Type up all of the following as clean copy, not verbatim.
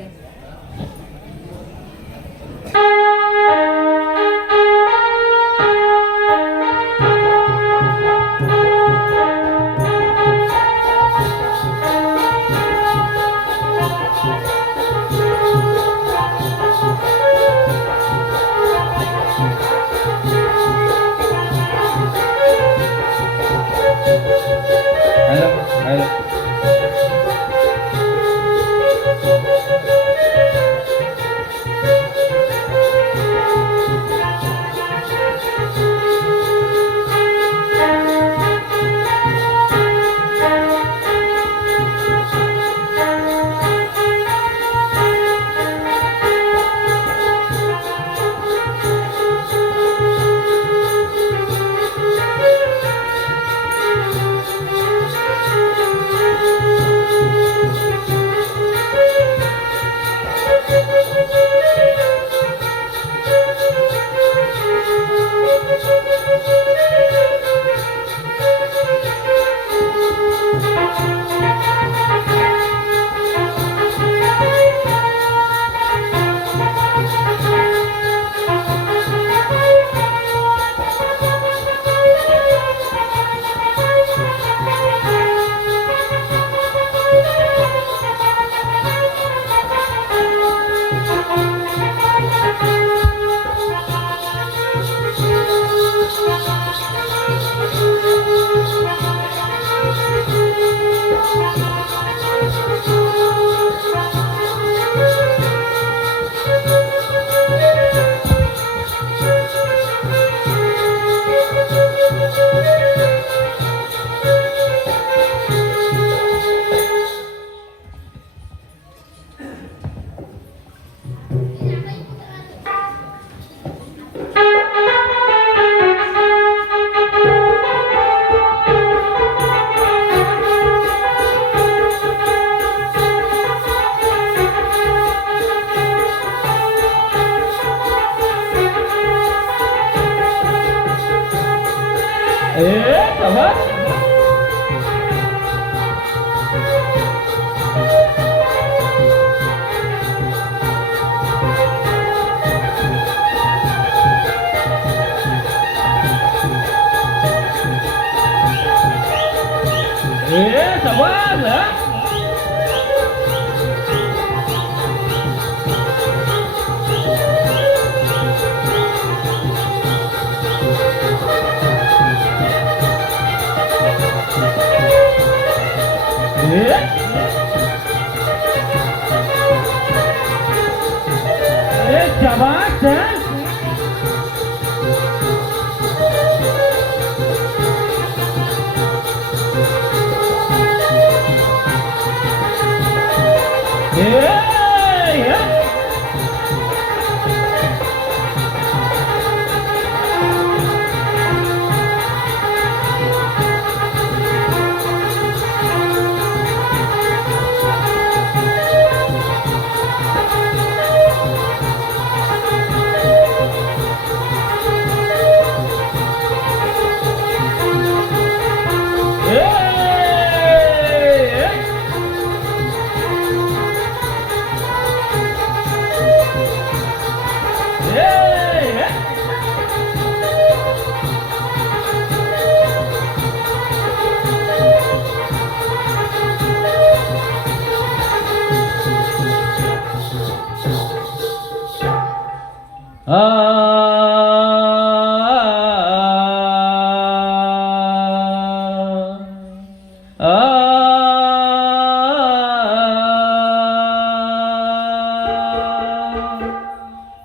घे.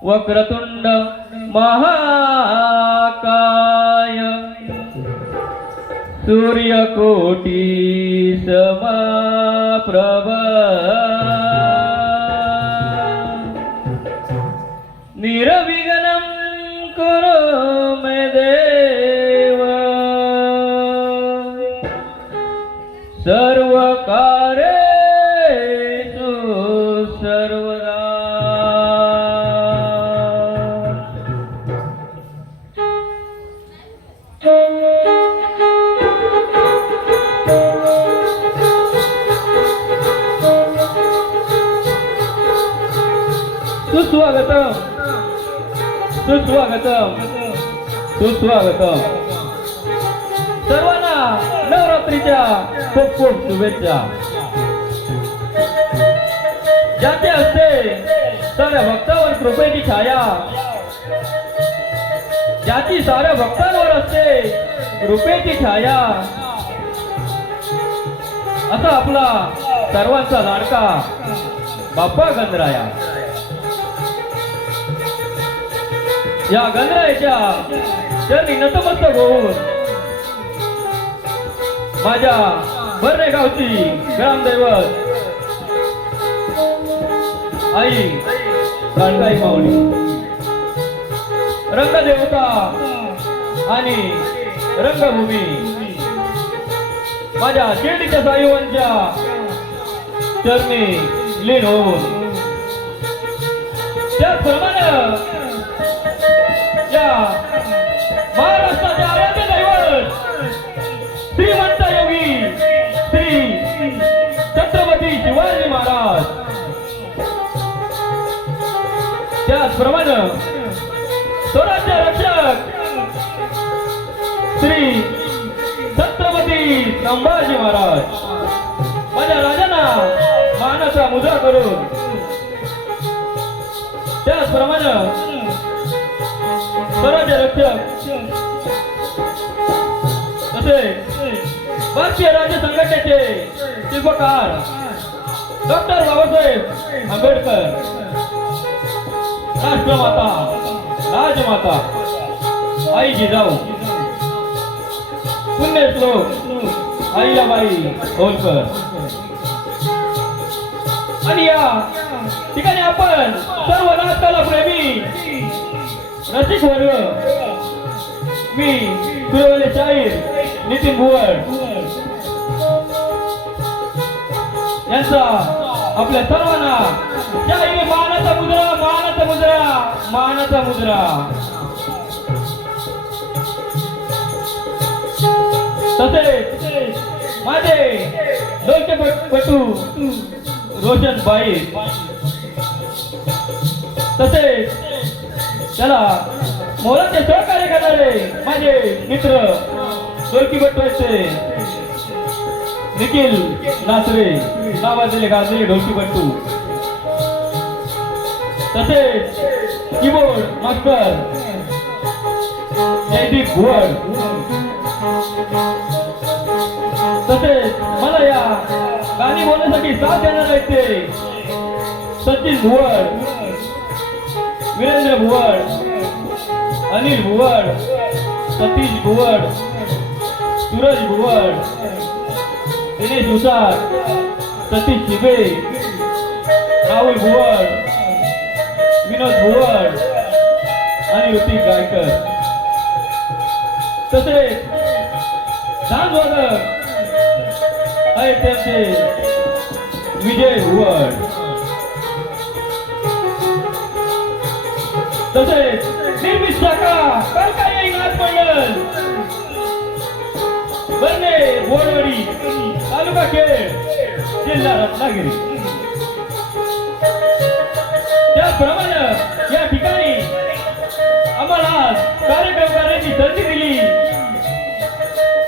वक्रतुंड महाकाय सूर्यकोटी समप्रभ निर्विघ्नं कुरु मे देव सर्वकार्येषु सर्वदा सुस्वागतम सुस्वागतम सुस्वागतम. सर्वांना नवरात्रीच्या खूप खूप शुभेच्छा. ज्याचे असते साऱ्या भक्तावर कृपेची छाया, ज्याची साऱ्या भक्तांवर असते कृपेची छाया, असा आपला सर्वांचा लाडका बाप्पा गणराया. या गणरायाच्या चरणी नतमस्तक होऊन माझ्या बर्णे गावची ग्रामदैवत आई कांडाई माऊली, रंगदेवता आणि रंगभूमी माझ्या शिर्डीच्या साईबाबांच्या चरणी लीन होऊन, त्याचप्रमाणे या महाराष्ट्राचे आराध्य दैवत श्रीमंत योगी श्री छत्रपती शिवाजी महाराज, त्याचप्रमाणे स्वराज्य रक्षक श्री छत्रपती संभाजी महाराज माझ्या राजांना मानाचा मुद्रा करून, त्याचप्रमाणे स्वराज्य रक्षक तसे भारतीय राज्य संघटनेचे शिल्पकार डॉक्टर बाबासाहेब आंबेडकर, राष्ट्रमाता राजमाता आई जिजाऊ, पुण्यश्लोक अहिल्याबाई होळकर. आणि या ठिकाणी आपण सर्व नाटकाला प्रेमी रसिक वर्ग, मी सुरवले शाहीर नितीन भुवड यांचा आपल्या सर्वांना शाहीर मानाचा मुद्रा मानाचा मुद्रा मानाचा मुद्रा. तसेच माझे लोकपटू रोशन बाई, तसेच त्याला मोलाचे सहकार्य करणारे माझे मित्र ढोलकीपट्टूचे निखिल नासरे नावाजलेले गाजलेले ढोलकीपट्टू, तसेच कीबोर्ड मास्टर जयदीप भुवड, तसेच मला या गाणी बोलण्यासाठी साथ देणार आहेत ते सचिन भुवड, वीरेंद्र भुवड, अनिल भुवड, सतीश भुवड, सूरज भुवड, दिनेश उसार, सतीश शिबे, राहुल भुवड, विनोद भुवड आणि ऋतिक गायकर. तसेच ढालवादक आहेत त्यांचे विजय भुवड. तसेच निर्मित शाखा कळकाई नाथ मंडळ बर्णे बोरवडी तालुका खेड जिल्हा रत्नागिरी. त्याचप्रमाणे या ठिकाणी आम्हाला आज कार्यक्रम करण्याची संधी दिली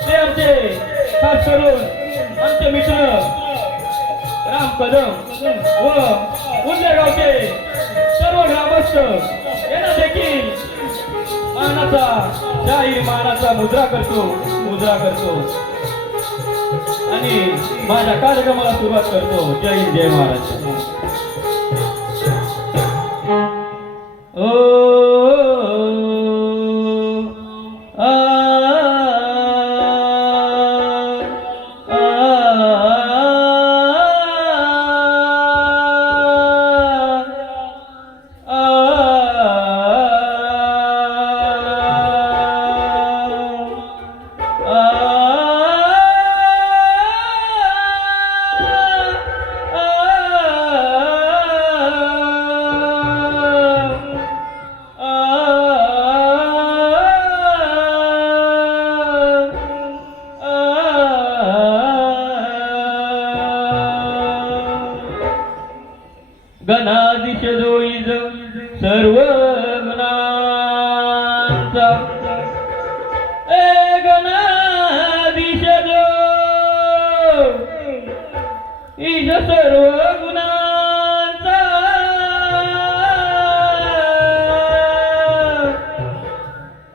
ते आमचे खास करून आमचे मित्र राम कदम व उल्ले गावचे सर्व ग्रामस्थ यांना देखील मानाचा शाहीर मानाचा मुद्रा करतो आणि माझ्या कार्यक्रमाला सुरुवात करतो. जय हिंद जय महाराष्ट्र. गणाधीश जोईज सर्व गुणांचा ए गणाधीश जो ईश सर्व गुणांचा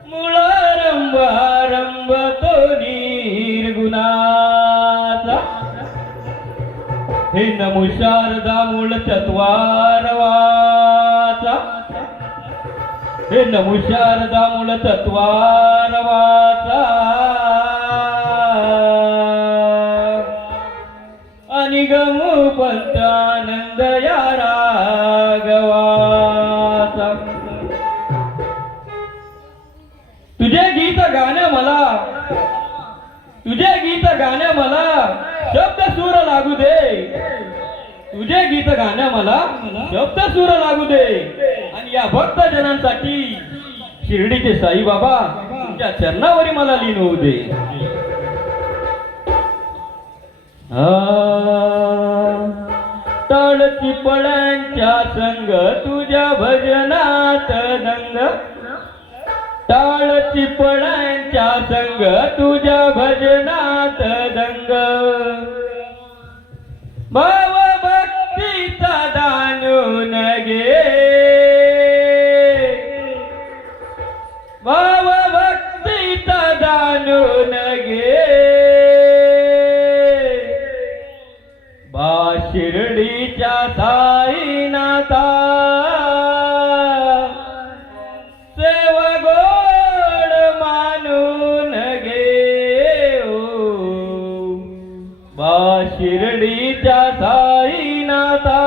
मूळारंभ आरंभ तो निर्गुणाचा हे नमो शारदा मूळ तत्वारवाचा हे नमो शारदा मूळ तत्वारवाचा निगम पंत आनंद या रागवाचा तुझे गीत गाणे मला तुझे गीत गाणे मला शब्द सूर लागू दे तुझे गीत गाणे मला शब्द सूर लागू दे आणि या भक्त जनांसाठी शिर्डीचे साईबाबा तुझ्या चरणावरी मला लीन होऊ दे तळ चिपळ्यांच्या संग तुझ्या भजनात दंग टाळ चिपळ्यांच्या संग तुझ्या भजनात दंग भाव भक्तीचा दानून गे भाव भक्तीचा दानून गे बा शिर्डीच्या साईनाथा सेवा गोड मानून घे बा शिर्डीच्या साईनाथा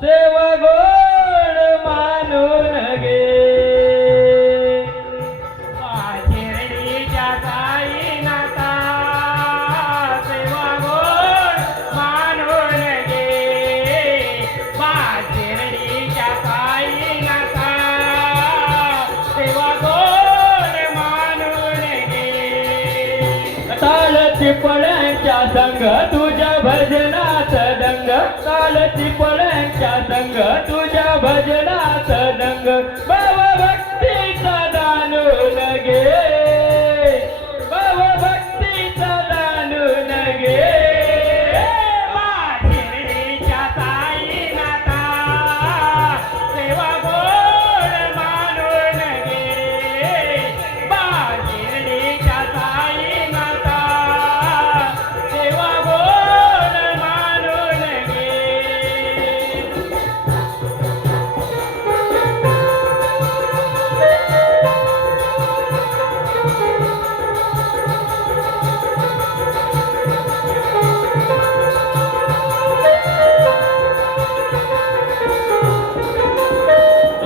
सेवा गोड मानून घे बा शिर्डीच्या साईनाथा चिपळ्यांच्या संग तुझ्या भजनात दंग काल चिपळ्यांच्या संग तुझ्या भजनात दंग भाव भक्तीचा दानून घे भाव भक्तीचा दानून घे शिर्डीच्या साईनाथा सेवा गोड मानून घे बा शिर्डीच्या साईनाथा सेवा गोड मानून घे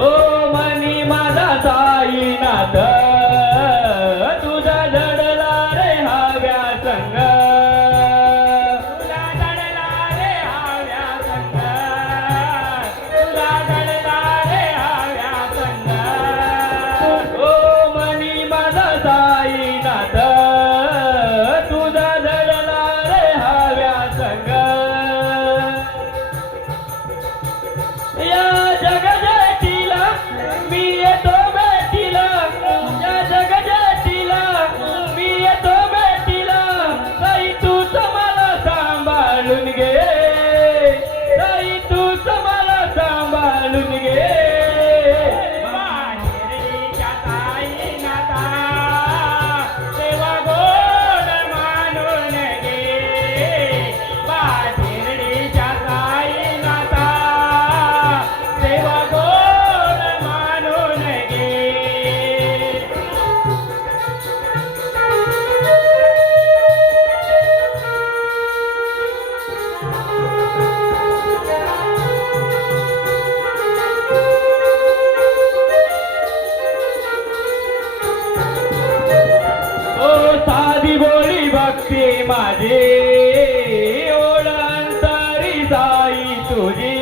ओ मनी माझा साईनाथ तुझा जडला रे हव्या संग तुझा जडला रे हव्या संग तुझा जडला रे हव्या संग ओ मनी माझा साईनाथ तुझा जडला रे हव्या संग या जगजातीला मी येतो भेटीला या जगजातीला मी येतो भेटीला ताई तूच मला सांभाळून घे ताई तूच मला सांभाळून घे शिर्डीच्या साईनाथा सेवा गोड मानून घे बा शिर्डीच्या साईनाथा सेवा गोड मानून घे ओ साधी बोली भक्ती माझी ओळंतरी साई तुझी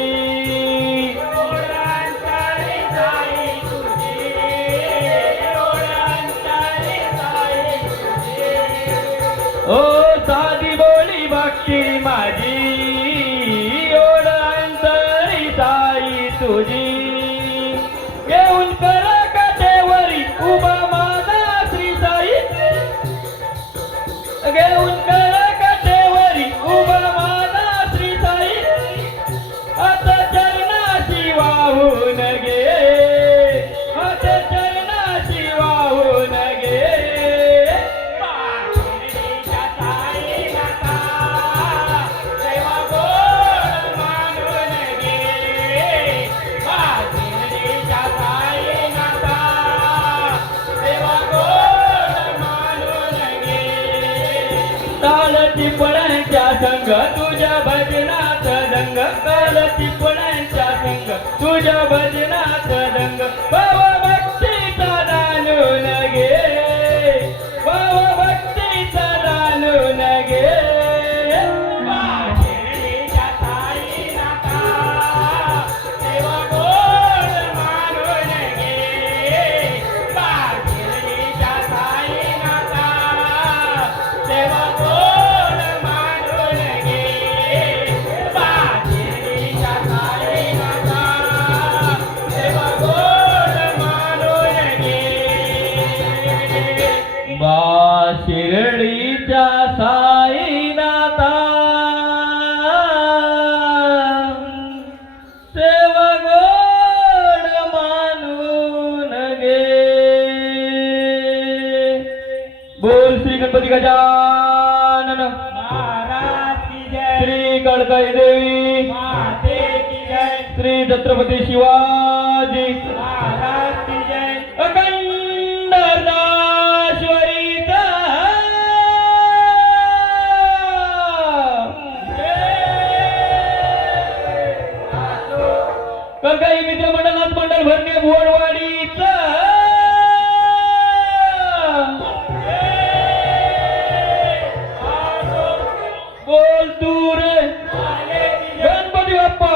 ओळंतरी साई तुझी ओळंतरी साई तुझी ओ साधी बोली भक्ती माझी ओळंतरी तुझी घेऊन कर काठेवरी उभा माझा श्री साई घेऊन कर काठेवरी उभा माझा श्री साई आता चरणाशी वाहून गे आता चरणाशी वाहून गे टिपण्यांच्या संग तुझ्या भजनात दंग काल टिपण्यांच्या संग तुझ्या भजनात दंग भाव भक्तीचा दानून गे भाव भक्तीचा दानून गे शिर्डीच्या साईनाथा सेवा गोड मानून गे बोल श्री गणपती गजानन महाराज की जय श्री कळकाई देवी माते की जय श्री छत्रपती शिवाजी महाराज की जय अखंड काही मित्र मंडळात मंडळ भरणे बोरवाडीचा बोल तू रे गणपती बाप्पा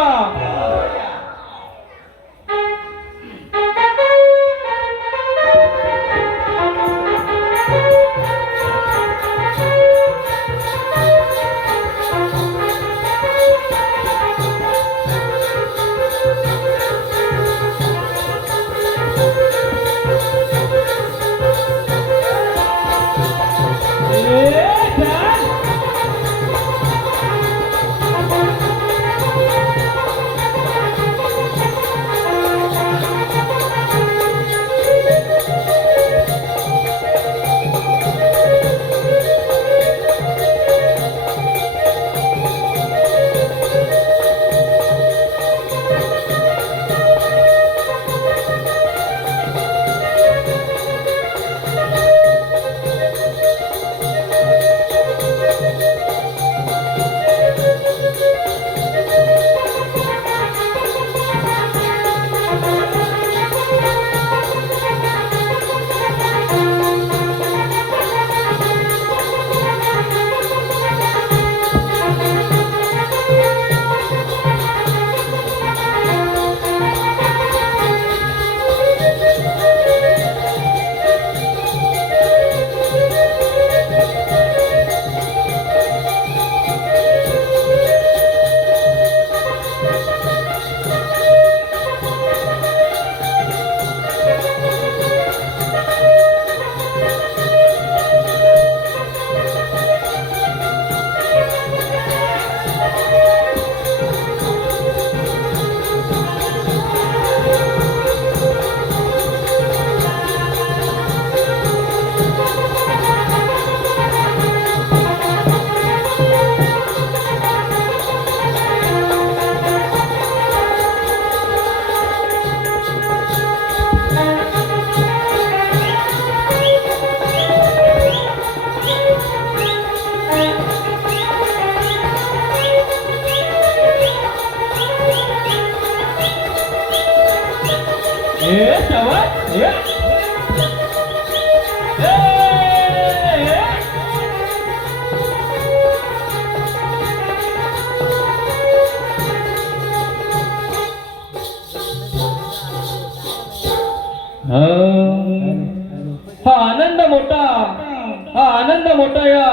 हा आनंद मोठा या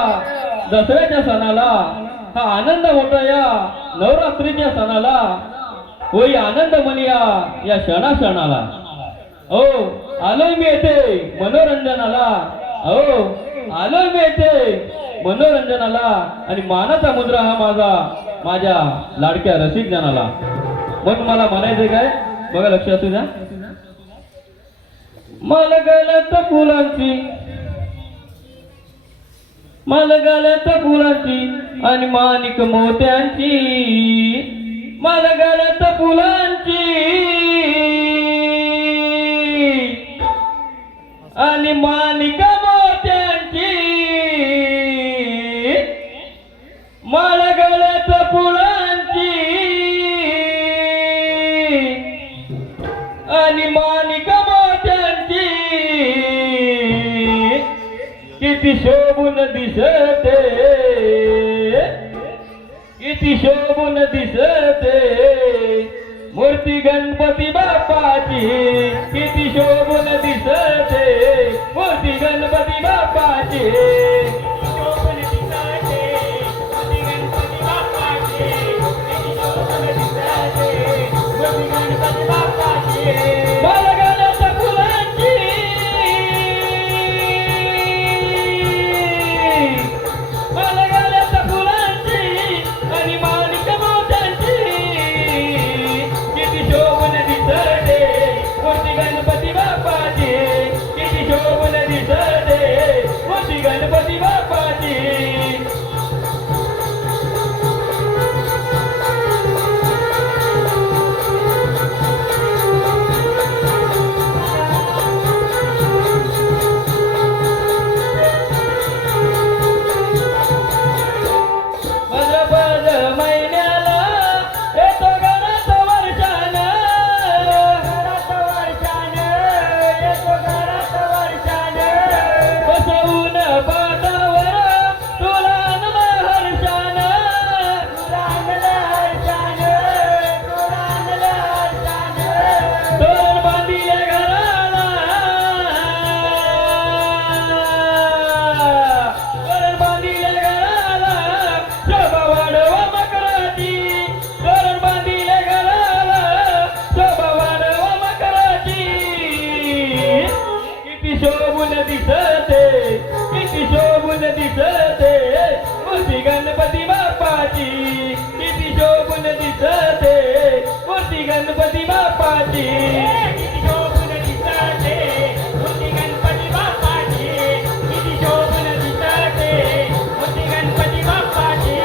दसऱ्याच्या सणाला, हा आनंद मोठा या नवरात्रीच्या सणाला. होई आनंद मनिया या क्षणाला. ओ आलोय मी येथे मनोरंजनाला. ओ आलोय मी येथे मनोरंजनाला. आणि मानाचा मुद्रा हा माझ्या लाडक्या रसिक जनाला. मग मला म्हणायचंय काय बघा, लक्ष असू द्या. मला गळ्यात फुलांची आणि माणिक मोत्यांची. मला गळ्यात फुलांची आणि माणिक मोत्यांची. मला गळ्यात फुलांची आणि माणिक मोत्यांची. किती शोभून दिसते, किती शोभून दिसते मूर्ती गणपती बाप्पाची. किती शोभून दिसते मूर्ती गणपती बाप्पाची. मला गळ्यात फुलांची मला गळ्यात फुलांची आणि माणिक मोत्यांची. किती शोभून दिसते मूर्ती गणपती बाप्पाची. किती शोभून दिसते मूर्ती गणपती बाप्पाची. शोभून दिसते, किती शोभून दिसते मूर्ती गणपती बाप्पाची. किती शोभून दिसते मूर्ती गणपती बाप्पाची. किती शोभून दिसते मूर्ती गणपती बाप्पाची. किती शोभून दिसते मूर्ती गणपती बाप्पाची.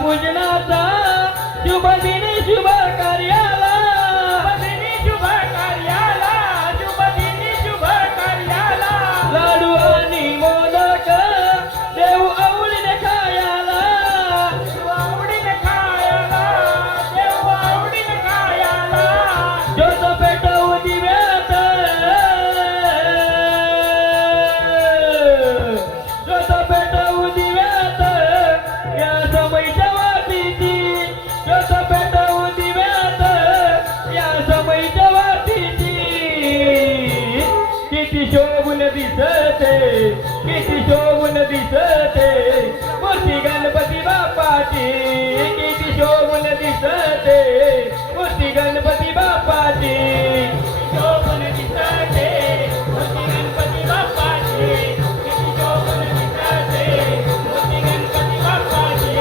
पूजनाचा शुभ दिनी शुभ कार्याला. शुभ कार्याला, शुभ दिनी शुभ कार्याला. लाडू आणि मोदक देव आवडीने खायाला. आवडीने खायाला, देव आवडीने खायाला. ज्योत पेटवू दिव्यात, ज्योत पेटवू दिव्यात या समयच्या वातीची. ज्योत पेटवू दिव्यात या समयच्या वातीची. किती शोभून दिसते, किती शोभून दिसते मूर्ती गणपती बाप्पाची. किती शोभून दिसते मूर्ती गणपती बाप्पाची. शोभून दिसते मूर्ती गणपती बाप्पाची. किती शोभून दिसते मूर्ती गणपती बाप्पाची.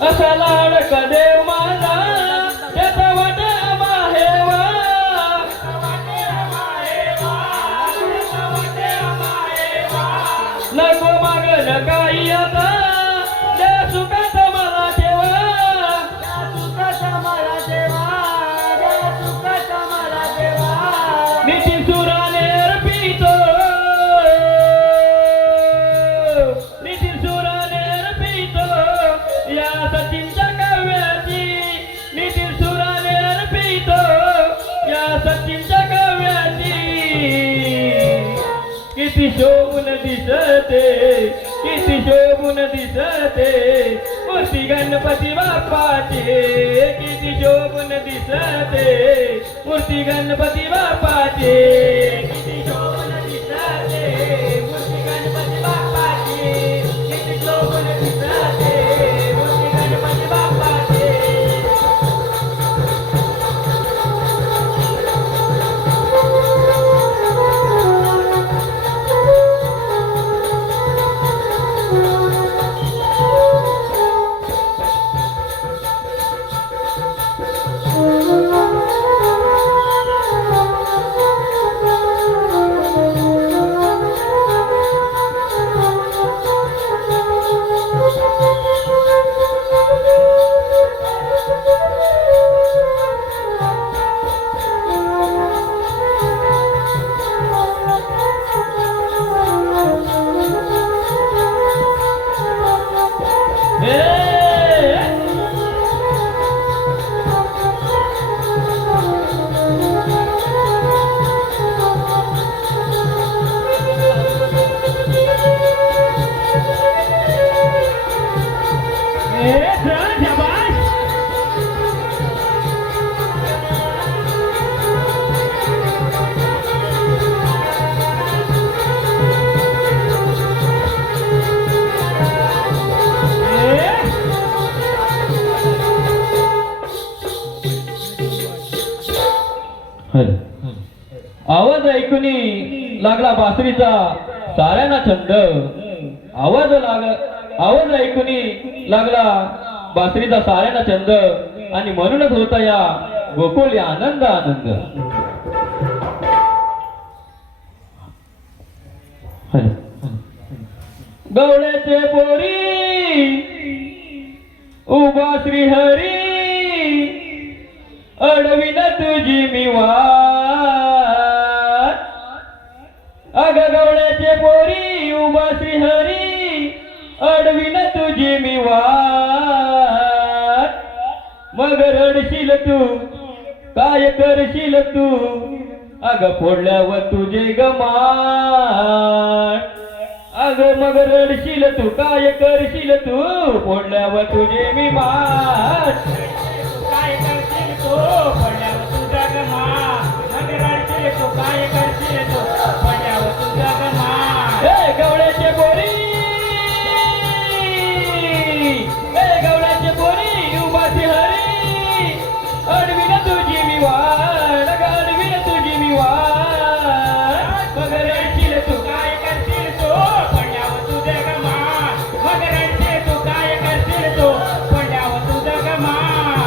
असा लाडका देव माझा त्याचा वाटे माहेवा. नको मागण काही आता त्या सुखात मला ठेवा. निती सुराने अर्पितो, निती सुराने अर्पितो शोभून दिसते, किती शोभून दिसते मूर्ती गणपती बाप्पाची, किती शोभून दिसते मूर्ती गणपती बाप्पाची, किती शोभून दिसते मूर्ती गणपती बाप्पाची, किती शोभून दिसते मूर्ती गणपती बाप्पाची. आवाज ऐकून लागला बासरीचा साऱ्यांना छंद, आवाज ऐकून लागला बासरीचा साऱ्यांना छंद, आणि म्हणूनच होता या गोकुळी आनंद आनंद. गवळ्याचे पोरी उभा श्रीहरी, अडविन तुझी मी वाट, अग गवळ्याचे पोरी उभा श्रीहरी, अडविन तुझी मी वाट, मग रडशील तू काय करशील तू, अग फोडल्यावर तुझे गमाट, अग मग रडशील तू काय करशील तू, फोडल्यावर तुझे मी माट, काय करशील तू फोडल्यावर तुझा गमाट, मग रडशील तू काय करशील तू, फोडल्यावर तुझा गमाट. हे गवळ्याचे बोरी, हे गवळ्याचे बोरी उभा श्रीहरी, अडविन तुझी मी वाट, अडविन तुझी मी वाट, मग रडशील तू काय करशील तू, फोडल्यावर तुझा गमाट, मग रडशील तू काय करशील तू, फोडल्यावर तुझा गमाट.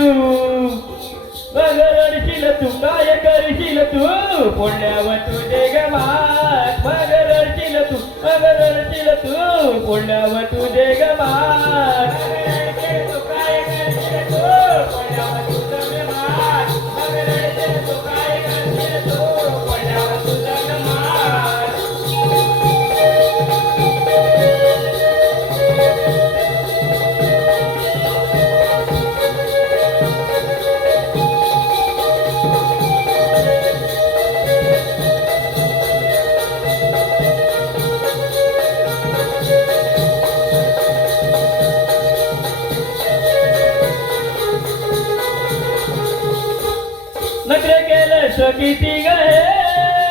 तू मग रडशील तू काय करशील तू फोडल्यावर तुझे गमात मग रडशील तू मग रडशील तू फोडल्यावर तुझे गमात काय करशील तू फोडल्यावर तुझं गमात मग रडशील तू काय करशील तू फोडल्यावर तुझं गमात नखरे केलंस किती गहे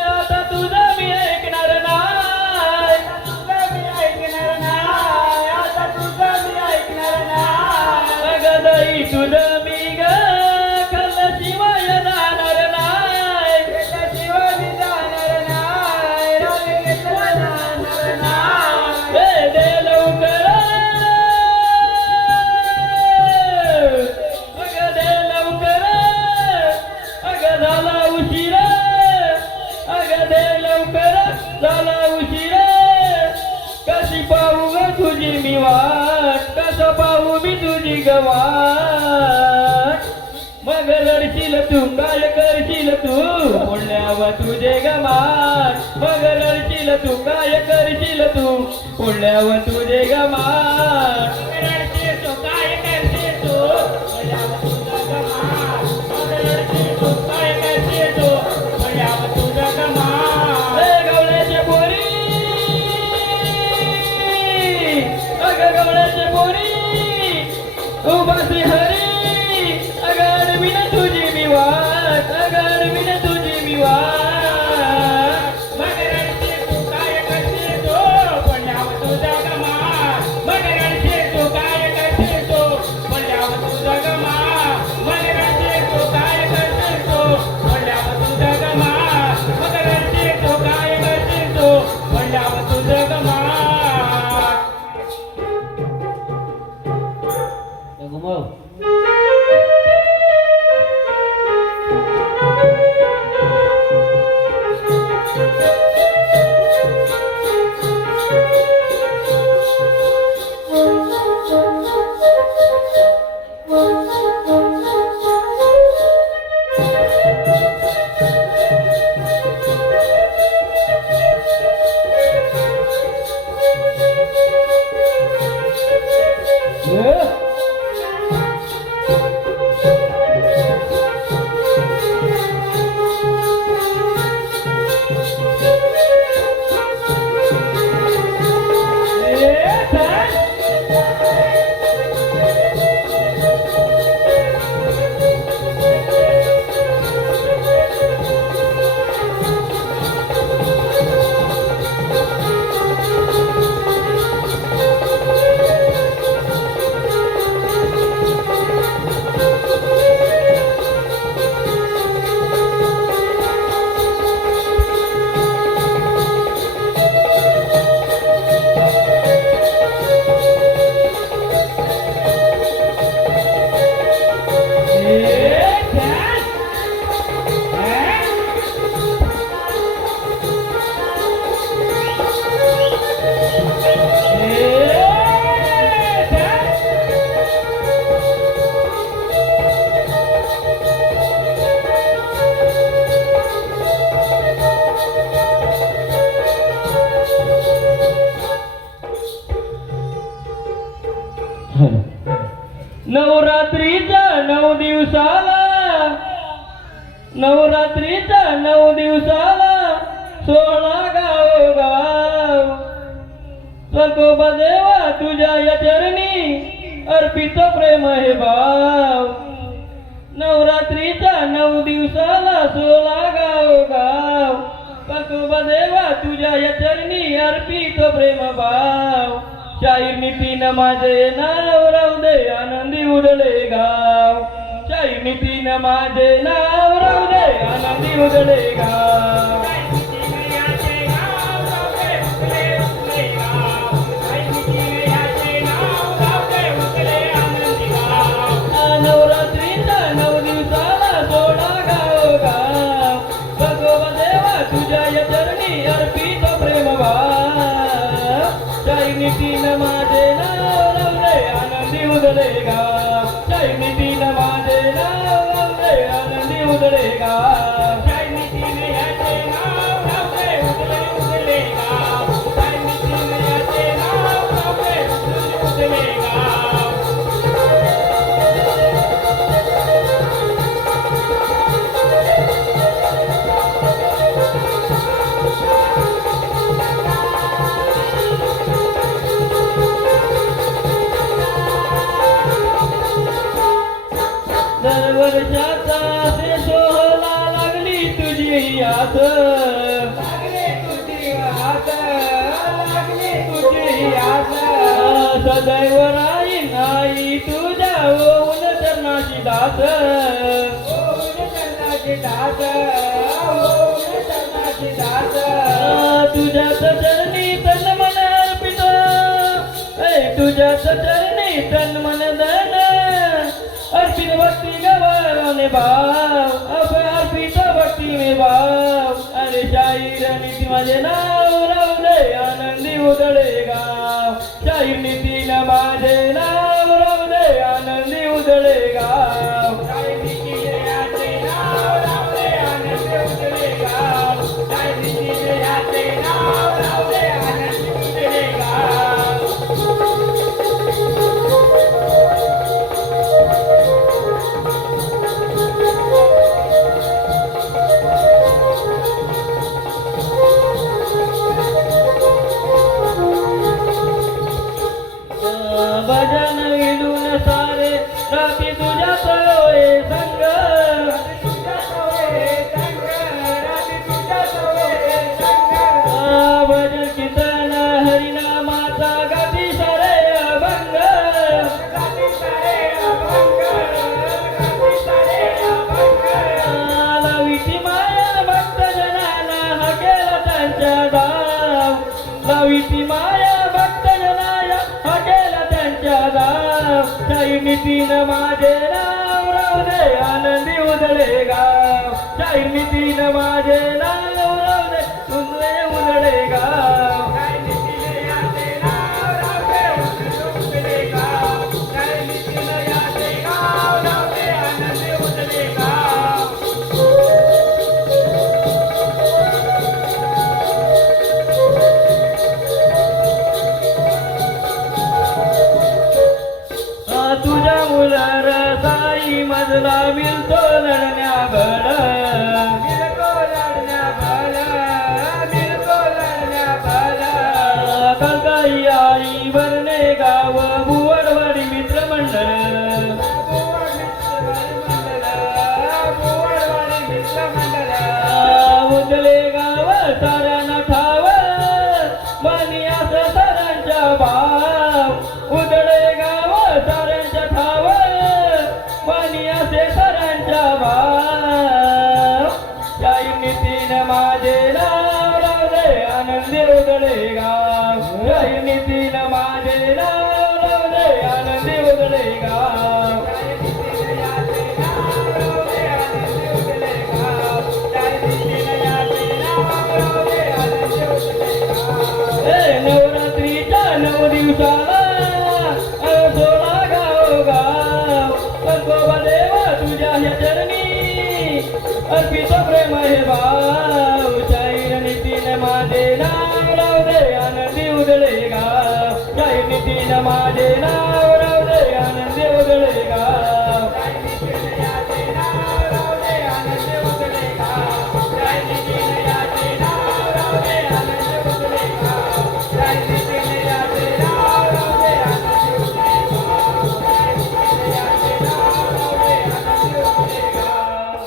आता तुझं मी ऐकणार नाही तुझं मी ऐकणार नाही आता तुझं मी ऐकणार नाही अगं दई तुझं मी ग खाल्ल्याशिवाय जाणार नाही घेतल्याशिवाय मी जाणार नाही राग घेतल्याशिवाय जाणार नाही हे दे लवकर अगं दे लवकर अगं झाला उशिरा अगं दे लवकर झाला उशिरा कशी पाहू ग तुझी मी वाट कसं पाहू मी तुझी गवाट मग रडशील तू काय करशील तू बोलल्यावर तुझे गमाट मग रडशील तू काय करशील तू बोलल्यावर तुझे गमाट रडशील तू काय करशील तू बोलल्यावर तुझं गमाट मग रडशील तू काय करशील तू बोलल्यावर तुझं गमाट गवळ्याच्या पोरी अगं गवळ्याच्या पोरी उभासी हरी अगर मी न तुझी मी वाट अगर मी न तुझी मी वाट मग रडशील तू काय करशील तू बोलल्यावर तुझं गमाट मग रडशील तू काय करशील तू बोलल्यावर तुझं गमाट मग रडशील तू काय करशील तू बोलल्यावर तुझं गमाट मग रडशील तू काय करशील तू बोलल्यावर तुझं गमाट नवरात्रीच्या 9 दिवसाला नवरात्रीच्या 9 दिवसाला 16 गाव स्वर्गोबा देवा तुझ्या या चरणी अर्पित प्रेम हे भाव नवरात्रीच्या 9 दिवसाला 16 गाव स्वर्गोबा देवा तुझ्या या चरणी अर्पित प्रेम भाव शाहीर नितीन माझे नाव राहू दे आनंदी उजळे गाव शाहीर नितीन माझे नाव राहू दे आनंदी उजळे गाव नवरात्रीचा नितीन माझे नाव लावले आनंदी उजळे गाव शाहीर नितीन माझे नाव लावले आनंदी उजळे गाव शाहीर नितीन याचे नाव लावले उजळे उजळे गाव शाहीर नितीन याचे नाव लावले उजळे उजळे गाव दरवर्षाचा से सोहळा लागली तुझी आस लागले तुझी आस लागली तुझी आस सदैव राहीन आई तुझ्या ओऊन चरणाची दास ओऊन चरणाची दास ओऊन चरणाची दास तुझ्याच चरणी तन मन अर्पित तुझ्याच चरणी तन मन धन अर्पित भक्ति गवाने भाव अर्पित भक्ति में भाव अरे शाहीर नीती माझे नाव लावले आनंदी उजळे गाव शाहीर नितीन माझे नाव लावले आनंदी उजळे गाव शाहीर नितीन याचे नाव लावले आनंदी उजळे गाव शाहीर नितीन याचे नाव लावले आनंदी उजळे गाव भजन विडून सारे राती तुझ्या सवये संग भजन कीर्तन हरिनामाचा गाती सारे अभंग लावीची माया भक्त जनाला हकेला त्यांच्या दाव लावीची माया भक्त जनाया हकेला त्यांच्या दाव शाहीर नितीन माझे नाव रावले आनंदी उजळे गाव शाहीर नितीन माझे नाव रावले उजळे गाव शाहीर नितीन याचे नाव रावले उजळे गाव शाहीर नितीन याचे नाव रावले आनंदी उजळे गाव तुझ्या मुलार साई मजला मिळतो लढण्या भल मिळतो लढण्या भल मिळतो लढण्या भल काकाई आई वरणे गाव बुवडवाडी मित्रमंडळ बुवडवाडी मित्रमंडळ उजळे गाव साऱ्यांना ठाव बानी असं साऱ्यांच्या भाव उजळे गाव साऱ्यांच्या ठाव पाणी असे साऱ्यांच्या भाव शाहीर नितीन माझे नाव लावले आनंदी उजळे गाव शाहीर नितीन माझे नाव लावले आनंदी उजळे गाव शाहीर नितीन याचे नाव लावले आनंदी उजळे गाव शाहीर नितीन याचे नाव लावले आनंदी उजळे गाव नवरात्रीच्या 9 दिवसाला सोळा गाव गाव संतोबा देवा तुझ्या ह्या चरणी अर्पित प्रेम हे भाव शाहीर नितीन माझे नाव लावले आनंदी उजळे गाव शाहीर नितीन माझे नाव लावले आनंदी उजळे गाव शाहीर नितीन याचे नाव लावले आनंदी उजळे गाव शाहीर नितीन याचे नाव लावले आनंदी उजळे गाव शाहीर नितीन याचे नाव लावले आनंदी उजळे गाव शाहीर नितीन याचे नाव लावले आनंदी उजळे गाव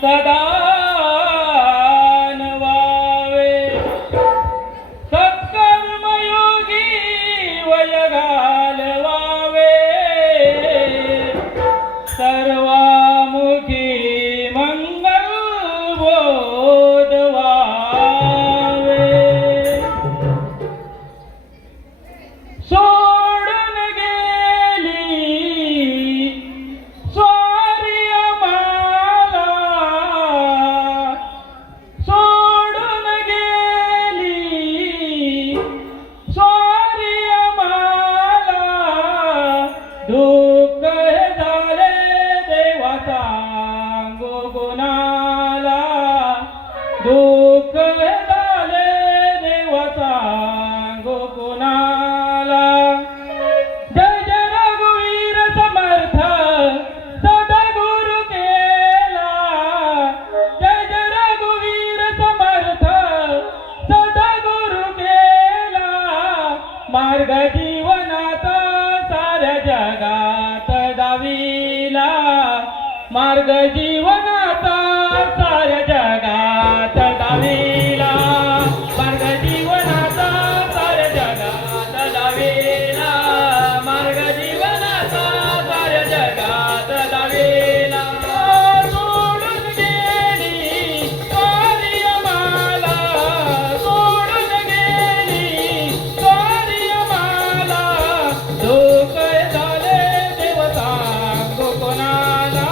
सदा नवावे सत्कर्मयोगी वय घालवावे सर्वामुखी मंगल बोधवावे सोडून गेली स्वारी आम्हाला सोडून गेली स्वारी आम्हाला दुःख हे झाले देवा सांगू कोणाला दुःख हे झाले देवा सांगू कोणाला जय जय रघुवीर समर्थ सद्गुरु केला जय जय रघुवीर समर्थ सद्गुरु केला मार्ग जीवनाचा साऱ्या जगात दाविला मार्ग जीवनाचा साऱ्या जगात दाविला मार्ग जीवनाचा साऱ्या जगात दाविला मार्ग जीवनाचा साऱ्या जगात दाविला सोडून गेली स्वारी आम्हाला सोडून गेली स्वारी आम्हाला दुःख झाले देव सांगू कोणाला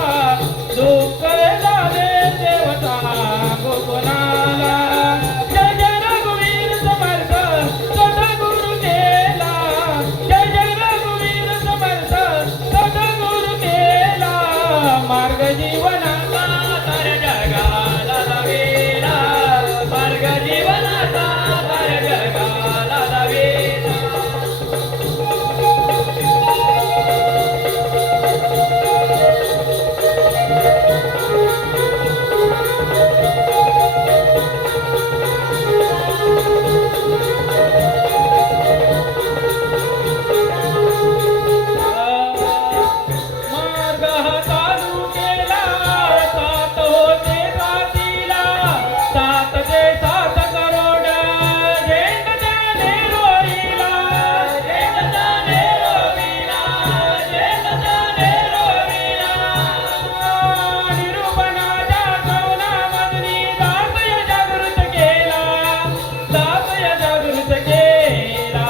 दुःख झाले देव सांगू कोणाला जय जय रघुवीर समर्थ सद्गुरु केला जय जय रघुवीर समर्थ सद्गुरु केला मार्ग जीवनाचा साऱ्या जगाला लावेला मार्ग जीवनाचा साऱ्या जगाला लावेला मार्ग हा चालू केला सात होते साथीला सातचे 7 करोड झेंड त्याने रोविला झेंड त्याने रोविला झेंड त्याने रोविला निरूपणाच्या कवनामधून दासय जागृत केला दासय जागृत केला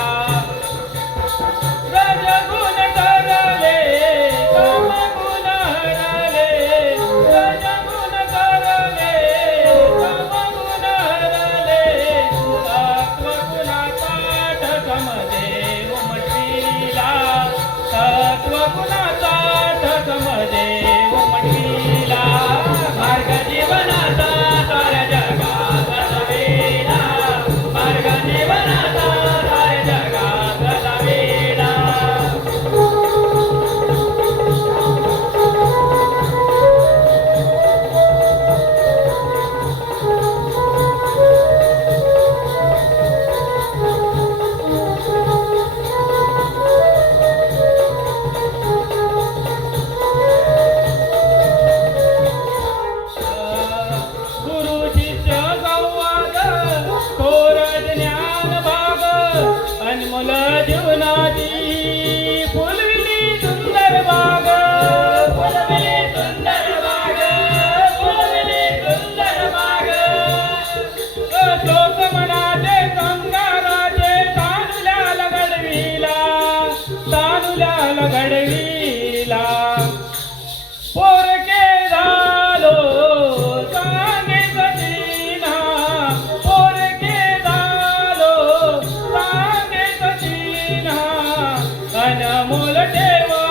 रजगुण करले तमगुण हरले रजगुण करले तमगुण हरले सत्वगुणाचा ढगमध्ये उमटविला सत्वगुणाचा ढगमध्ये उमटविला मार्ग जीवनाचा साऱ्या जगात लावेला मार्ग जीवनाचा साऱ्या जगात लावेला गुरु शिष्य संवाद थोर ज्ञान भाग अनमोल जीवनाची फुलविली सुंदर बाग फुलविली सुंदर बाग फुलविली सुंदर बाग श्लोक मनाचे संगाराचे तानुल्याला घडविला तानुल्याला घडविला पोरके झालो सांगे सचिना पोरके झालो सांगे सचिना अनमोल ठेवा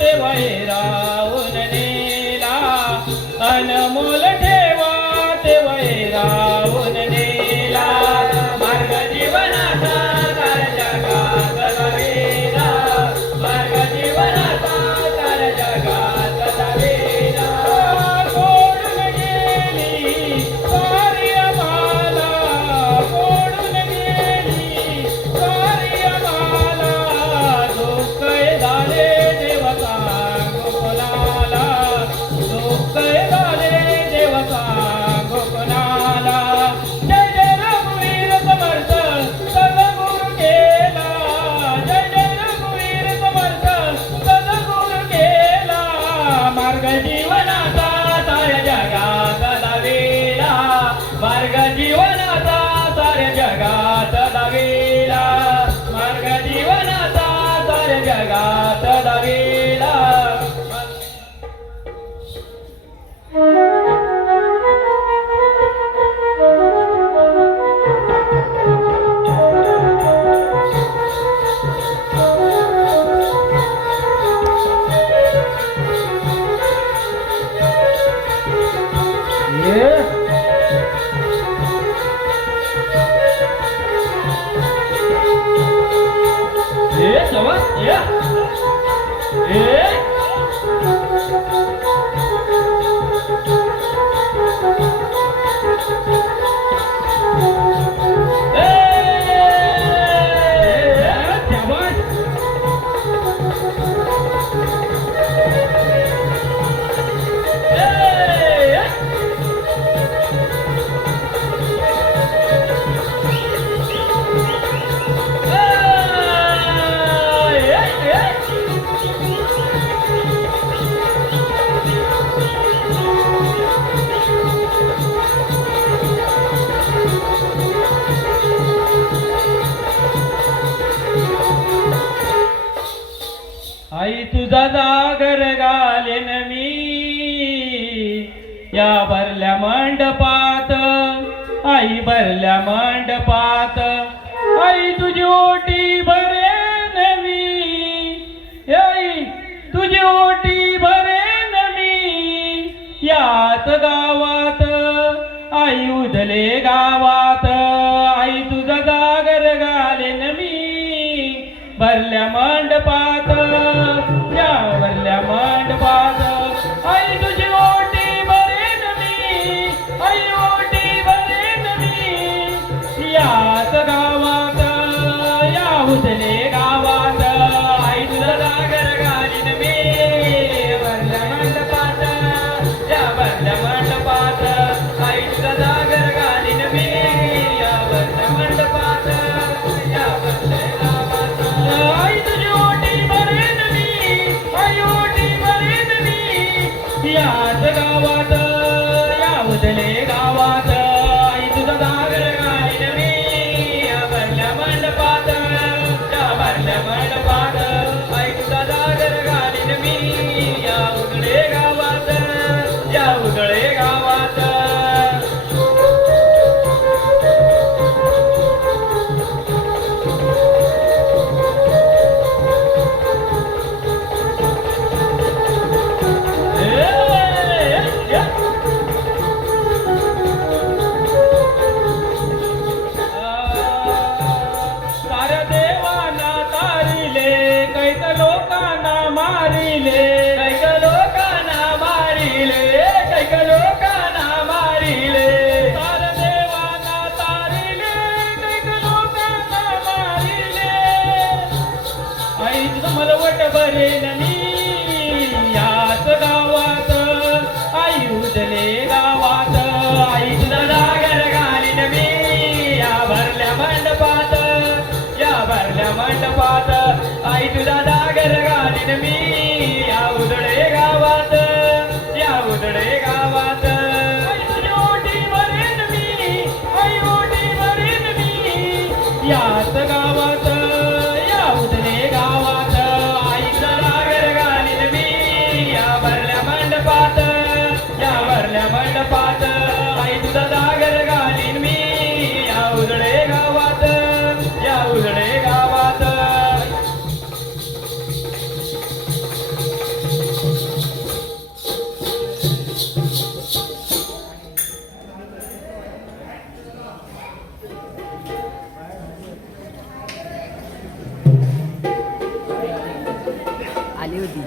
तेव्हा हे राहून नेला अनमोल ठेवा तेव्हा हे राहून नेला मार्ग जीवनाचा साऱ्या जगात लावेला मार्ग जीवनाचा साऱ्या जगात लावेला सोडून गेली स्वारी आम्हाला सोडून गेली स्वारी आम्हाला दुःख झाले देव सांगू आई तुझा जागर घालेन मी या भरल्या मंडपात, आई भरल्या मंडपात, आई तुझी ओटी भरेन मी, आई तुझी ओटी भरेन मी याच गावात, आई उधले गावात, आई तुझा जागर घालेन मी भरल्या मंडपात, या भरल्या मंडपात, आई तुझी ओटी भरेन मी, आई ओटी भरेन मी याच गावात, या उजले गावात, आई तुझा जागर घालीन मी भरल्या मंडपात, या भरल्या मंडपात, आई तुझा जागर घालीन मी या भरल्या मंडपात, या भरल्या गावात, आई तुझी ओटी भरेन मी, आई ओटी भरेन मी याच गावात, या उजले गावात, आई तुझा जागर घालीन मी या भरल्या मंडपात, या भरल्या मंडपात, आई तुझा जागर घालीन मी या उजळे गावात, या उजळे गावात. साऱ्या देवांना तारिले, कैक लोकांना मारिले, कैक लोकांना मारिले, कैक लोकांना मारिले, साऱ्या देवांना तारिले, कैक लोकांना मारिले, आई तुझं मलवट भरेन मी याच गावात, आई उजले गावात, आई तुझा जागर घालीन मी या भरल्या मंडपात, या भरल्या मंडपात, आई तुझा जागर घालीन मी या उजळे गावात, या उजळे गावात, आई तुझी ओटी भरेन मी, आई ओटी भरेन मी याच गावात, या उजळे गावात, आई तुझा जागर घालीन मी या भरल्या मंडपात, या भरल्या मंडपात, आई तुझा जागर घालीन मी या उजळे गावात, या उजळे गावात. आली होती.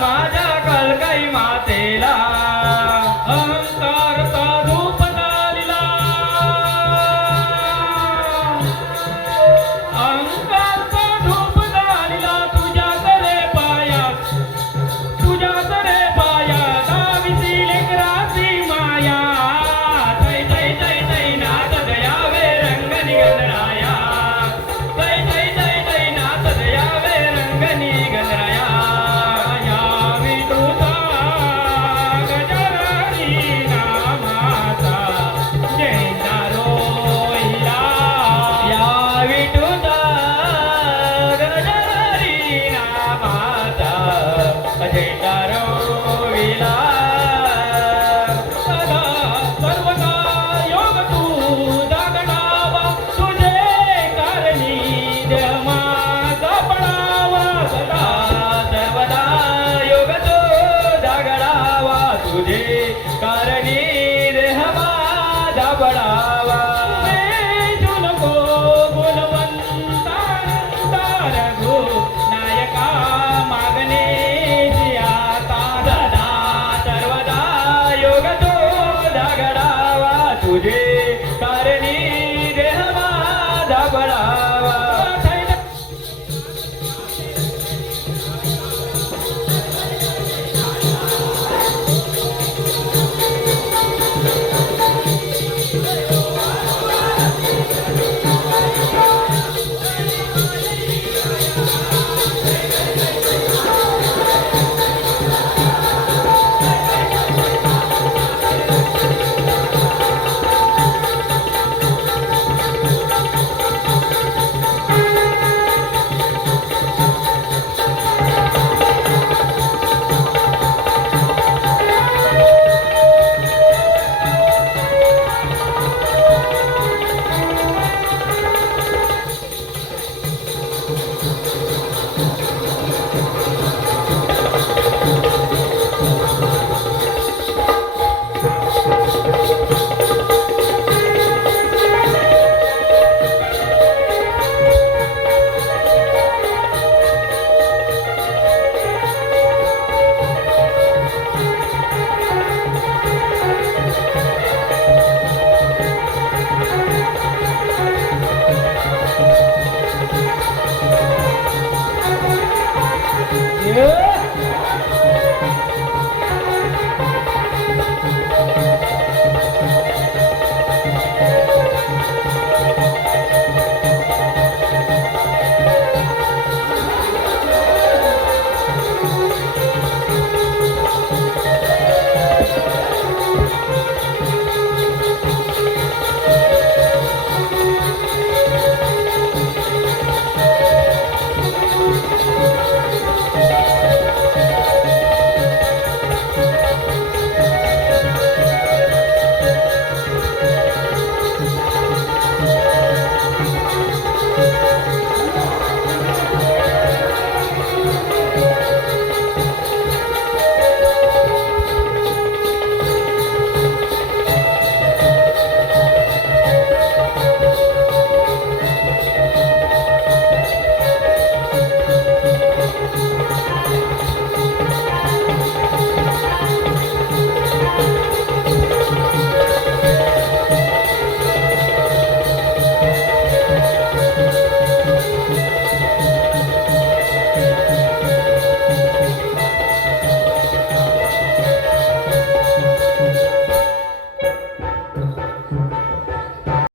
माझ्या कळकई मातेला अहंकारचा धूप झालीला अहंकारचा धूप झालीला तुझ्या करे पाया दाविसी लेकराची माया तै तै तै तै नाथ दयावे रंगनी गणराया तै तै तै तै नाथ दयावे रंगनी गणराया या विठुता गजाननी नामाचा जयकारो हिला या विठुता गजाननी नामाचा जयकारो हिला सदा सर्वदा योग तू जागणावा तुझे कारणी देह माझा पडावा सदा सर्वदा योग तू जागणावा तुझे